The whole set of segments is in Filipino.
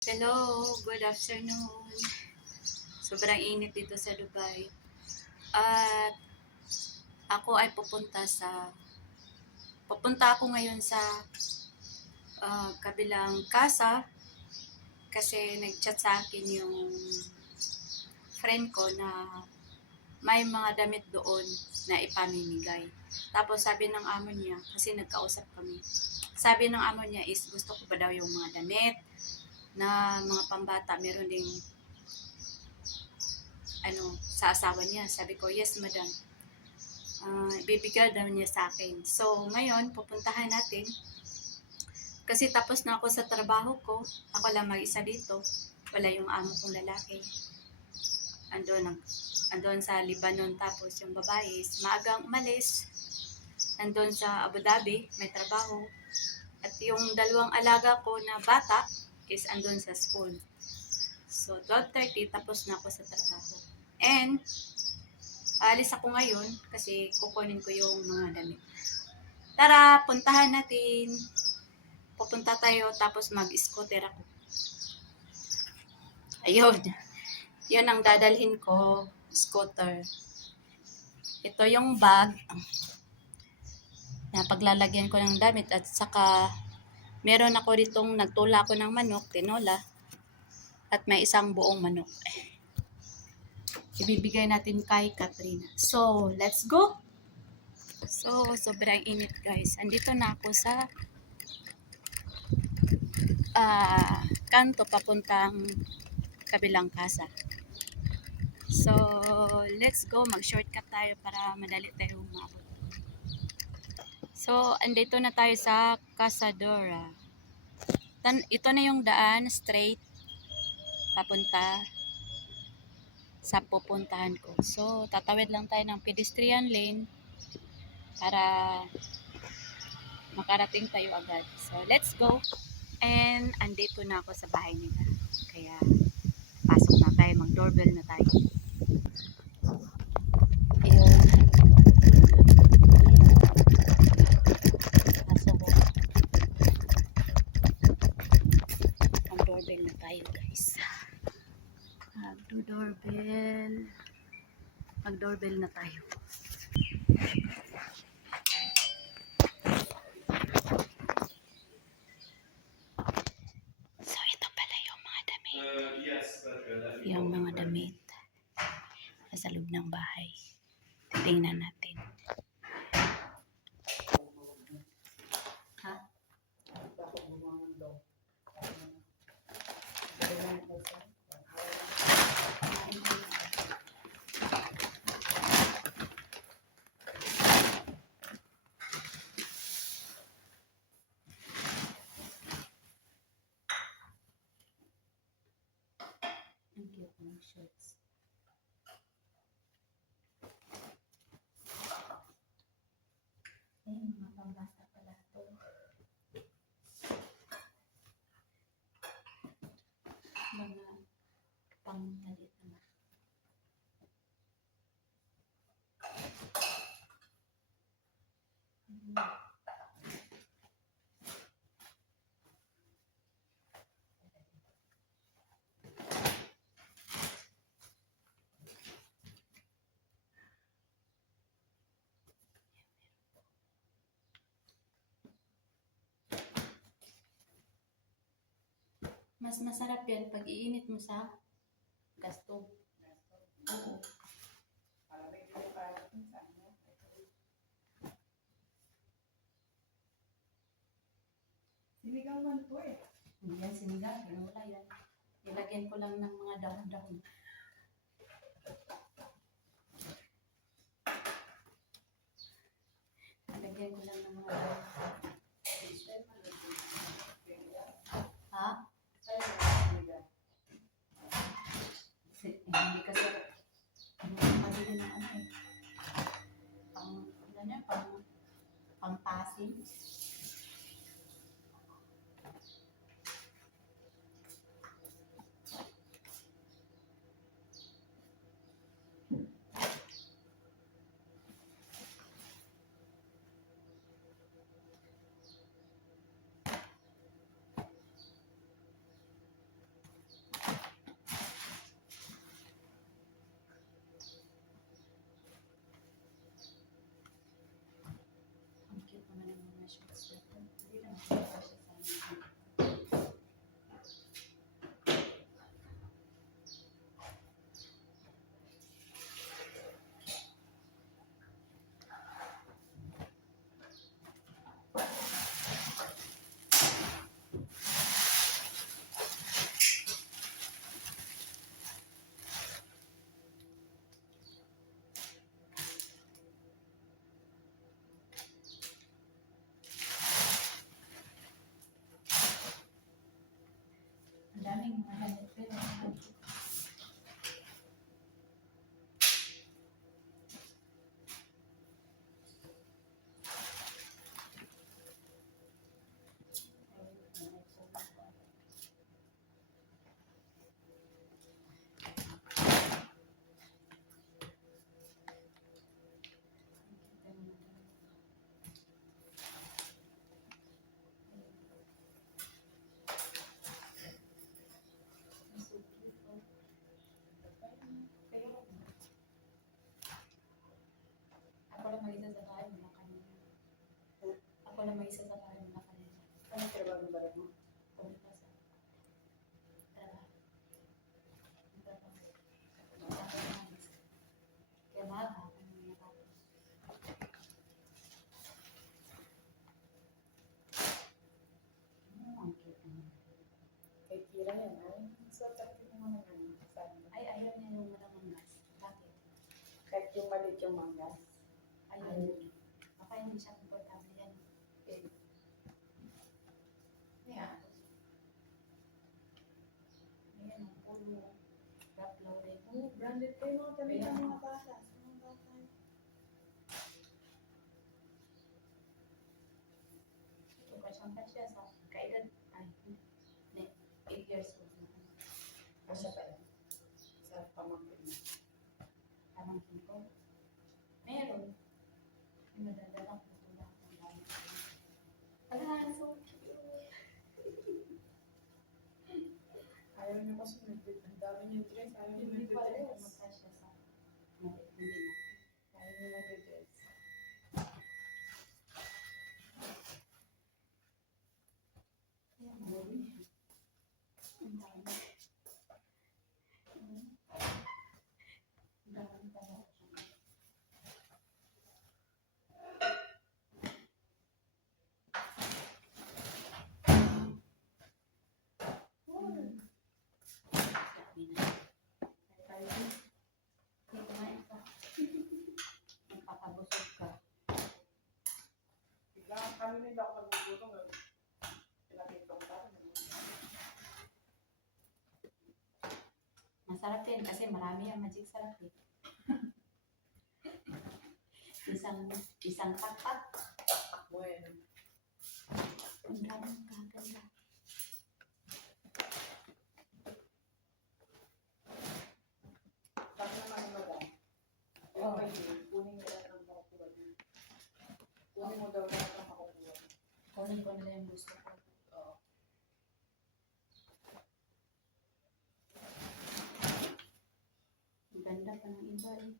Hello, good afternoon. Sobrang init dito sa Dubai. At ako ay pupunta ako ngayon sa kabilang kasa kasi nag-chat sa akin yung friend ko na may mga damit doon na ipamimigay. Tapos sabi ng amo niya, kasi nagkausap kami, sabi ng amo niya is gusto ko ba daw yung mga damit na mga pambata, meron ding sa asawa niya. Sabi ko, yes madam. Bibigyan daw niya sa akin. So, ngayon, pupuntahan natin. Kasi tapos na ako sa trabaho ko. Ako lang mag-isa dito. Wala yung amo kong lalaki. Andun sa Lebanon. Tapos yung babae is maagang umalis. Andun sa Abu Dhabi. May trabaho. At yung dalawang alaga ko na bata is andun sa school. So, 12:30 tapos na ako sa trabaho. And, alis ako ngayon kasi kukunin ko yung mga damit. Tara, puntahan natin. Pupunta tayo tapos mag-scooter ako. Ayun. Yun ang dadalhin ko, scooter. Ito yung bag na paglalagyan ko ng damit at saka meron ako ditong nagtula ko ng manok, tinola, at may isang buong manok. Ibibigay natin kay Katrina. So, let's go! So, sobrang init guys. Andito na ako sa kanto papuntang kabilang kasa. So, let's go. Mag-shortcut tayo para madali tayo umabot. So, andito na tayo sa Casadora. Ito na yung daan, straight, papunta sa pupuntahan ko. So, tatawid lang tayo ng pedestrian lane para makarating tayo agad. So, let's go. And, andito na ako sa bahay nila. Kaya, pasok na tayo, mag-doorbell na tayo. Ayun. Pasok ko. Mag-doorbell na tayo guys. Mag-doorbell na tayo. So, ito pala yung mga damit. Yung mga damit sa loob ng bahay. Tingnan natin. Ha? Ang cute ng shirts. Ay, mga pambata pala ito. Mga pangtalit na. Mas masarap yan pag iinit mo sa gasto. Oo. Sinigang man po eh. Hindi yan sinigang, wala yan. Nilagyan ko lang ng mga dahon-dahon. Nilagyan ko lang ng mga dahon. Ha? Hindi kasi mabili ng ano eh. Pang-pasin. daming mga ganit. Pero, ako lang mag-isa sa bahay, wala kanina. Ako lang mag-isa sa bahay, wala kanina. Ano trabaho ng barang mo? Pumunta sa trabaho. Kaya maaga, ako nang natapos. Ang cute naman. Kay Kira yan, ay. So, tapos mo naman ano. Ay, ayaw niya yung malamang gas. Bakit? Kahit yung maliit yung manggas. Ayaw niya. Baka hindi siya komportable yan. Eh. Yeah. Ayan, ang pulo. Rap loaded. Oh, branded pa yung mga tabi ng mga bata. Sa mga bata. Kasya siya sa kaedad. Ay, hindi. 8 years old na. Kasya pa yan. Sa pamangkin mo. Pamangkin ko. Meron. May madadala ko sa lahat ng gamit ko. Ala, so cute. Ayaw niyo kasi ang dami niyo dress. Ayaw niyo Hindi ko alam kung mag-dress. magkasya sa hindi na. Ayaw niyo mag-dress. Ayan, meron siya. Ang dami. Ang dami talaga siya. Sabi na. Kaya hindi kumain ka. Magpapabusog ka. Bigla kami nila ako nagugutom. Pinakitong pa. Masarap din kasi marami ang magic sarap eh. isang pakpak. Bueno. Ang daming kaganda. Tapos naman yung madam. Yung kay Jane, kunin mo lahat ng makukuha niya. Kunin mo daw lahat ng makukuha. Kunin ko nila yung gusto ko. Oo. Ang ganda pa ng iba eh.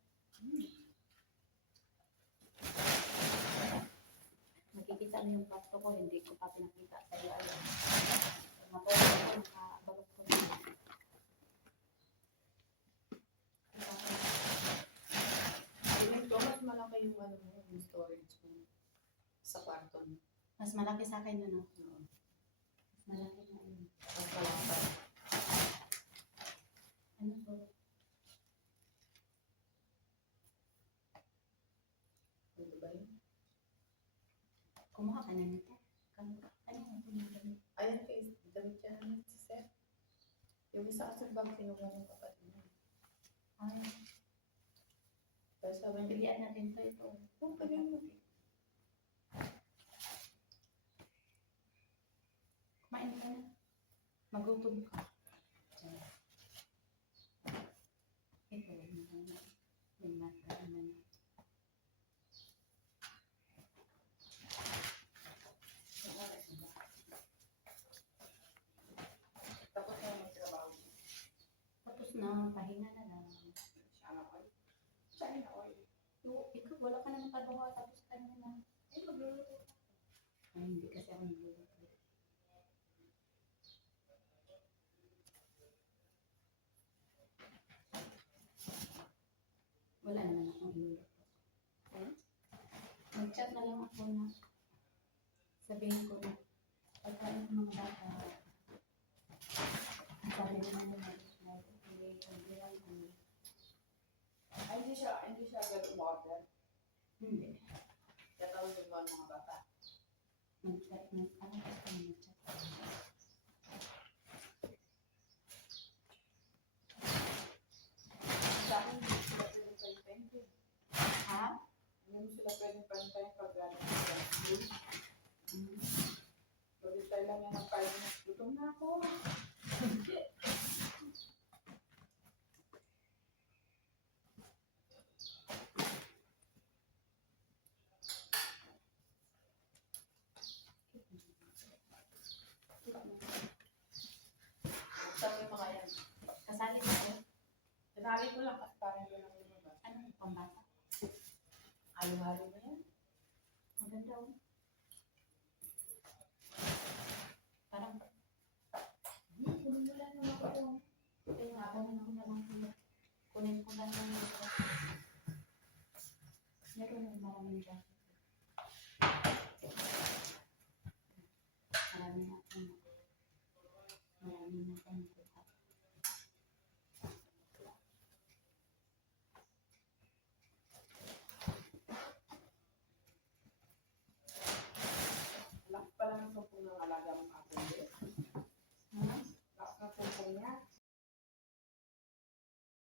Nakikita mo yung pasto ko, hindi ko pa pinakita sa iyo. Ayan. Mapost ko, nakabalok ko na. Ito, mas malaki yung ano mo, yung storage mo. Sa kwarto mo. Mas malaki sa akin yun, no? Oo. Mas malaki na yun. Mas malaki. Ano to? Ano ba yun? Kumuha ka na nito. Ano yung pinagdamit? Ayan kay damit yan si Seth. Yung isa kasi bang kinuha ng kapatid mo. Ay, Tapos sabi niya, pilihan natin to ito. oh, pwede mo. Kumain ka na. Magutom ka. Ito, may mata naman. Tapos na may trabaho. Tapos na, pahinga na lang. Sana oil. Sana oil. Ikaw, wala ka naman trabaho tapos ka na. Ay, magluluto. Ay, hindi kasi ako nagluluto. Wala naman akong iluluto. Mag-chat na lang ako na sabihin ko na pagkain ng mga bata. Sabi naman nila, Ay, hindi siya agad umorder. hindi. Tatawagin mo ang mga bata. Mag-chat na, ano gusto mo mag-chat? na ako. Buksan mo yung mga yan. Kasali na ako. Tinali ko lang kasi parang yun ang lumabas. Ano, pambata? Halo-halo na yan. Ang ganda oh. Parang, kunin mo lang naman ako. Kaya kunin ko na lang sila. Kunin ko lang naman ito. Meron ng maraming dyan.